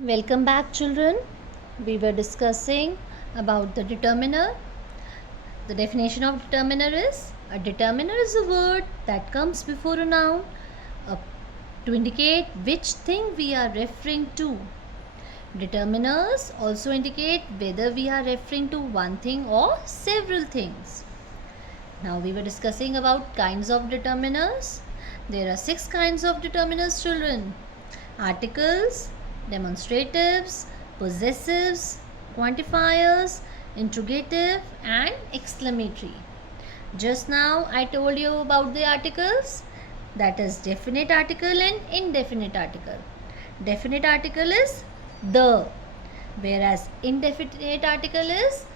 Welcome back, children. We were discussing about the determiner. The definition of determiner is a determiner is a word that comes before a noun to indicate which thing we are referring to. Determiners also indicate whether we are referring to one thing or several things. Now we were discussing about kinds of determiners. There are 6 kinds of determiners, children. Articles, demonstratives, possessives, quantifiers, interrogative and exclamatory. Just now I told you about the articles, that is definite article and indefinite article. Definite article is the, whereas indefinite article is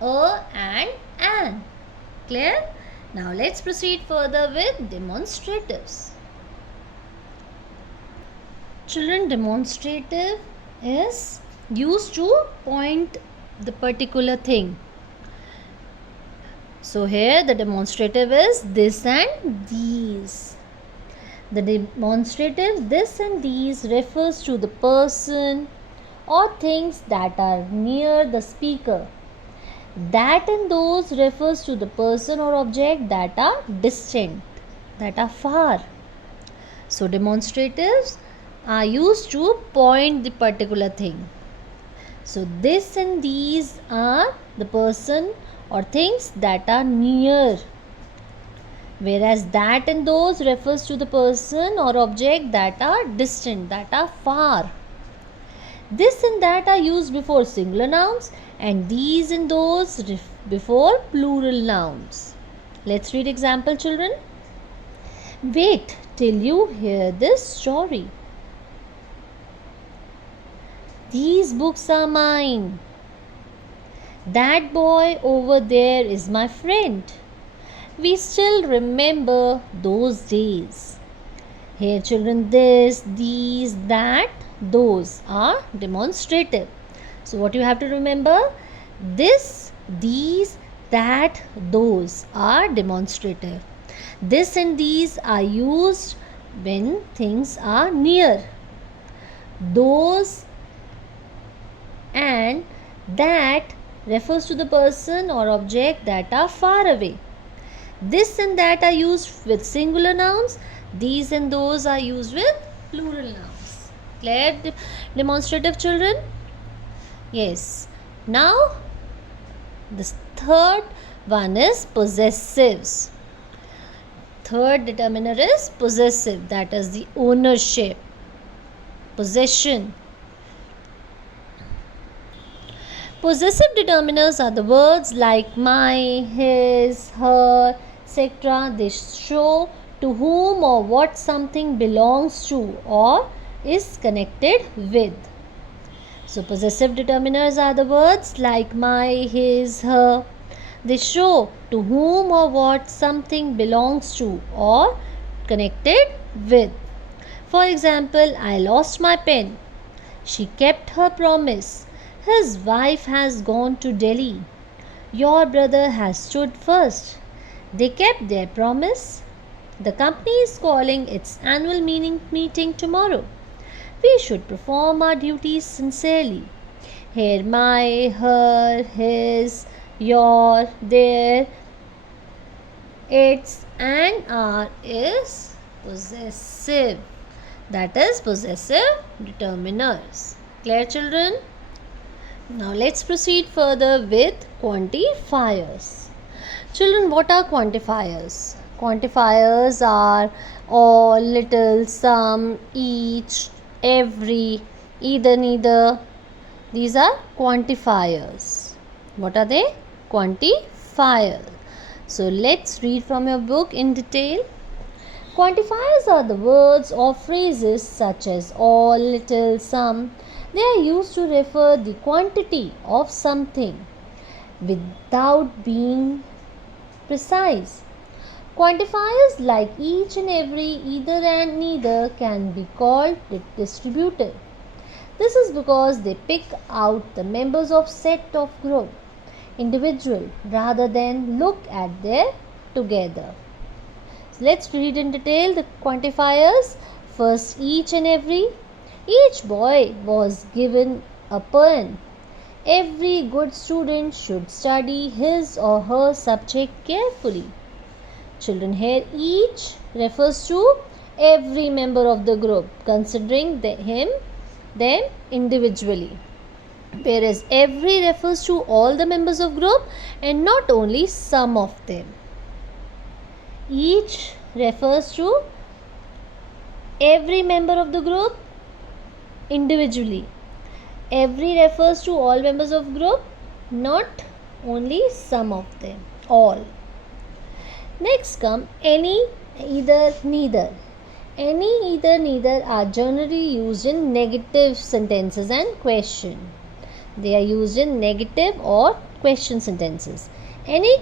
a and an. Clear? Now let's proceed further with demonstratives. Children, demonstrative is used to point the particular thing. So here the demonstrative is this and these. The demonstrative this and these refers to the person or things that are near the speaker. That and those refers to the person or object that are distant, that are far. So demonstratives are used to point the particular thing. So this and these are the person or things that are near, whereas that and those refers to the person or object that are distant, that are far. This and that are used before singular nouns and these and those before plural nouns. Let's read example, children. Wait till you hear this story. These books are mine. That boy over there is my friend. We still remember those days. Here, children, this, these, that, those are demonstrative. So what you have to remember? This, these, that, those are demonstrative. This and these are used when things are near. Those and that refers to the person or object that are far away. This and that are used with singular nouns. These and those are used with plural nouns. Clear, demonstrative, children? Yes. Now, this third one is possessives. Third determiner is possessive, that is the ownership, possession. Possessive determiners are the words like my, his, her, etc. They show to whom or what something belongs to or is connected with. So possessive determiners are the words like my, his, her. They show to whom or what something belongs to or connected with. For example, I lost my pen. She kept her promise. His wife has gone to Delhi. Your brother has stood first. They kept their promise. The company is calling its annual meeting tomorrow. We should perform our duties sincerely. Here, my, her, his, your, their, its, and our is possessive. That is possessive determiners. Clear, children? Now let's proceed further with quantifiers. Children, what are quantifiers? Quantifiers are all, little, some, each, every, either, neither. These are quantifiers. What are they? Quantifiers. So let's read from your book in detail. Quantifiers are the words or phrases such as all, little, some. They are used to refer the quantity of something without being precise. Quantifiers like each and every, either and neither can be called distributive. This is because they pick out the members of set of group, individual, rather than look at their together. So let's read in detail the quantifiers. First, each and every. Each boy was given a pen. Every good student should study his or her subject carefully. Children, here each refers to every member of the group, considering them individually. Whereas every refers to all the members of group and not only some of them. Each refers to every member of the group individually. Every refers to all members of group, not only some of them, all. Next come any, either, neither. Any, either, neither are generally used in negative sentences and question. They are used in negative or question sentences. Any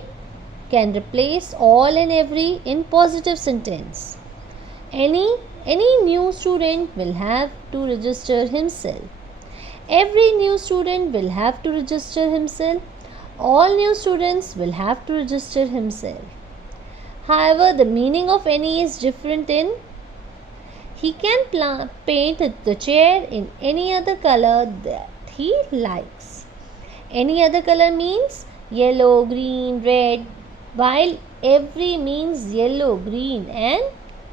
can replace all and every in positive sentence. Any new student will have to register himself. Every new student will have to register himself. All new students will have to register himself. However, the meaning of any is different in he can paint the chair in any other color that he likes. Any other color means yellow, green, red, while every means yellow, green and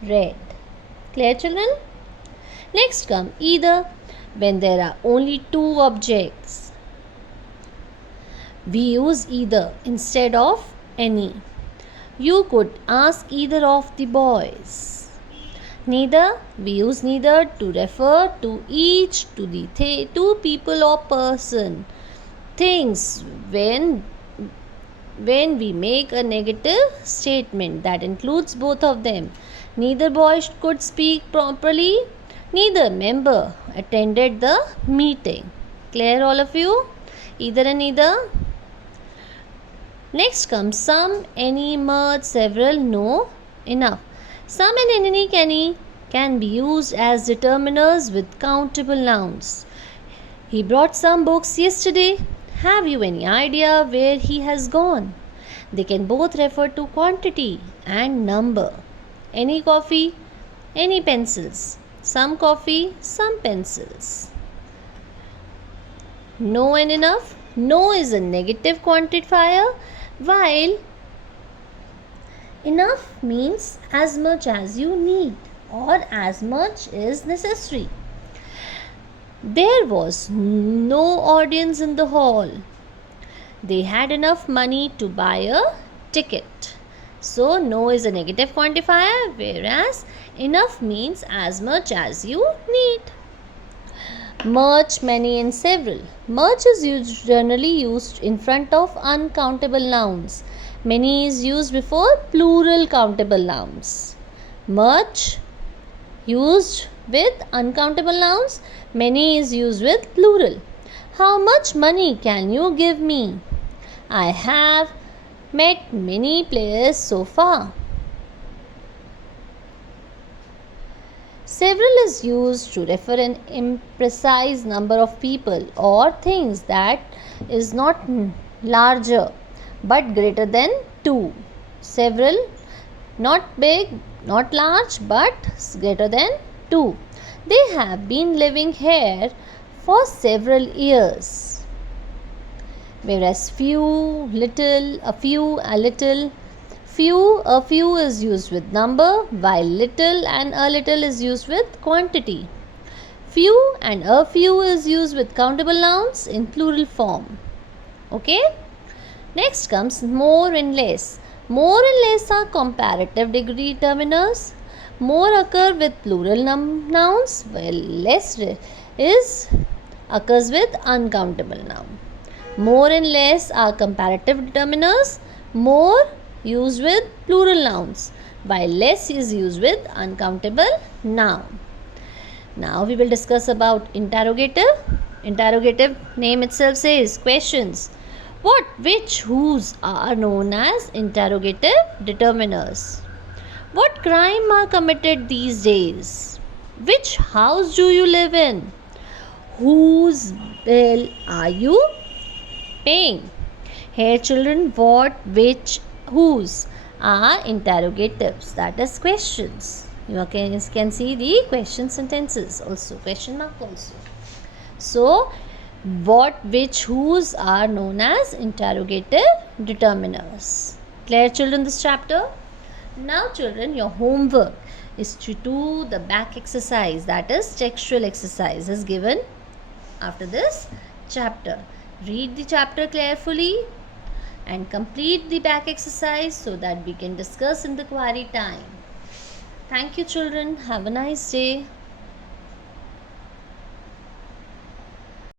red. Clear, children? Next come either. When there are only two objects, we use either instead of any. You could ask either of the boys. Neither, we use neither to refer to each, to the two people or person, things. When we make a negative statement that includes both of them, neither boy could speak properly, neither member attended the meeting. Clear, all of you? Either and neither. Next comes some, any, much, several, no, enough. Some and any can be used as determiners with countable nouns. He brought some books yesterday. Have you any idea where he has gone? They can both refer to quantity and number. Any coffee, any pencils. Some coffee, some pencils. No and enough. No is a negative quantifier, while enough means as much as you need or as much is necessary. There was no audience in the hall. They had enough money to buy a ticket. So, no is a negative quantifier, whereas enough means as much as you need. Much, many and several. Much is generally used in front of uncountable nouns. Many is used before plural countable nouns. Much used with uncountable nouns. Many is used with plural. How much money can you give me? I have met many players so far. Several is used to refer an imprecise number of people or things that is not larger but greater than 2. Several, not big, not large, but greater than 2. They have been living here for several years. Whereas few, little, a few, a little. A few is used with number, while little and a little is used with quantity. Few and a few is used with countable nouns in plural form. Okay? Next comes more and less. More and less are comparative degree determiners. More occur with plural nouns, while less occurs with uncountable noun. More and less are comparative determiners. More used with plural nouns, while less is used with uncountable noun. Now we will discuss about interrogative. Interrogative name itself says questions. What, which, whose are known as interrogative determiners. What crime are committed these days? Which house do you live in? Whose bill are you paying? Here, children, what, which, whose are interrogatives, that is questions. You can see the question sentences also, question mark also. So, what, which, whose are known as interrogative determiners. Clear, children, this chapter? Now, children, your homework is to do the back exercise, that is textual exercise, is given after this chapter. Read the chapter carefully and complete the back exercise so that we can discuss in the query time. Thank you, children. Have a nice day.